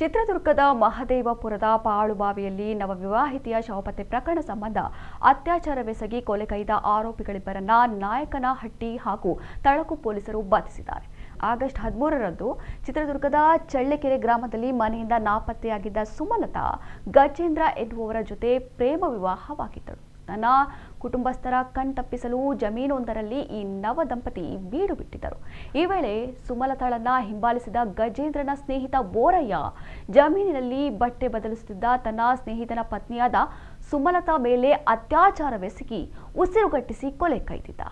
ಚಿತ್ರದುರ್ಗದ ಮಹದೇವಪುರದ ಪಾಳುಬಾವಿಯಲ್ಲಿ ನವವಿವಾಹಿತೆಯ ಶವಪತ್ತೆ ಪ್ರಕರಣ ಸಂಬಂಧ ಅತ್ಯಾಚಾರವೆಸಗಿ ಕೊಲೆಗೈದ ಆರೋಪಿಗಳಿಬ್ಬರನ್ನ ನಾಯಕನಹಟ್ಟಿ ಹಾಗೂ ತಳಕು ಪೊಲೀಸರು ಬಂಧಿಸಿದ್ದಾರೆ. ಆಗಸ್ಟ್ 13ರಂದು ಚಿತ್ರದುರ್ಗದ ಚಳ್ಳಕೆರೆ ಗ್ರಾಮದಲ್ಲಿ ಮನೆಯಿಂದ ನಾಪತ್ತೆಯಾಗಿದ್ದ ಸುಮಲತಾ ಗಜೇಂದ್ರ ಎನ್ನುವವರ ಜೊತೆ ಪ್ರೇಮ ವಿವಾಹವಾಗಿದ್ದರು. ತನ್ನ ಕುಟುಂಬಸ್ಥರ ಕಣ್ತಪ್ಪಿಸಲು ಜಮೀನೊಂದರಲ್ಲಿ ಈ ನವ ದಂಪತಿ ಬೀಡು ಬಿಟ್ಟಿದ್ದರು. ಈ ವೇಳೆ ಸುಮಲತಾಳನ್ನ ಹಿಂಬಾಲಿಸಿದ ಗಜೇಂದ್ರನ ಸ್ನೇಹಿತ ಬೋರಯ್ಯ ಜಮೀನಿನಲ್ಲಿ ಬಟ್ಟೆ ಬದಲಿಸುತ್ತಿದ್ದ ತನ್ನ ಸ್ನೇಹಿತನ ಪತ್ನಿಯಾದ ಸುಮಲತಾ ಮೇಲೆ ಅತ್ಯಾಚಾರವೆಸಗಿ ಉಸಿರುಗಟ್ಟಿಸಿ ಕೊಲೆ ಕೈದಿದ್ದ.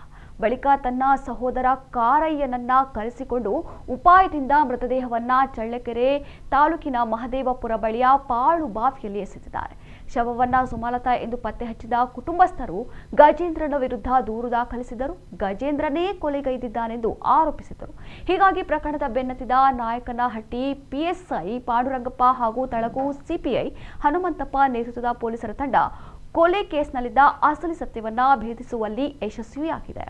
ಬಳಿಕ ತನ್ನ ಸಹೋದರ ಕಾರಯ್ಯನನ್ನ ಕರೆಸಿಕೊಂಡು ಉಪಾಯದಿಂದ ಮೃತದೇಹವನ್ನ ಚಳ್ಳಕೆರೆ ತಾಲೂಕಿನ ಮಹದೇವಪುರ ಬಳಿಯ ಪಾಳುಬಾವಿಯಲ್ಲಿ ಎಸೆದಿದ್ದಾರೆ. ಶವವನ್ನ ಸುಮಲತಾ ಎಂದು ಪತ್ತೆ ಹಚ್ಚಿದ ಕುಟುಂಬಸ್ಥರು ಗಜೇಂದ್ರನ ವಿರುದ್ಧ ದೂರು ದಾಖಲಿಸಿದರು. ಗಜೇಂದ್ರನೇ ಕೊಲೆಗೈದಿದ್ದಾನೆಂದು ಆರೋಪಿಸಿದರು. ಹೀಗಾಗಿ ಪ್ರಕರಣದ ಬೆನ್ನತ್ತಿದ ನಾಯಕನಹಟ್ಟಿ ಪಿಎಸ್ಐ ಪಾಂಡುರಂಗಪ್ಪ ಹಾಗೂ ತಳಕು ಸಿಪಿಐ ಹನುಮಂತಪ್ಪ ನೇತೃತ್ವದ ಪೊಲೀಸರ ತಂಡ ಕೊಲೆ ಕೇಸ್ನಲ್ಲಿದ್ದ ಅಸಲಿ ಸತ್ಯವನ್ನ ಭೇದಿಸುವಲ್ಲಿ ಯಶಸ್ವಿಯಾಗಿದೆ.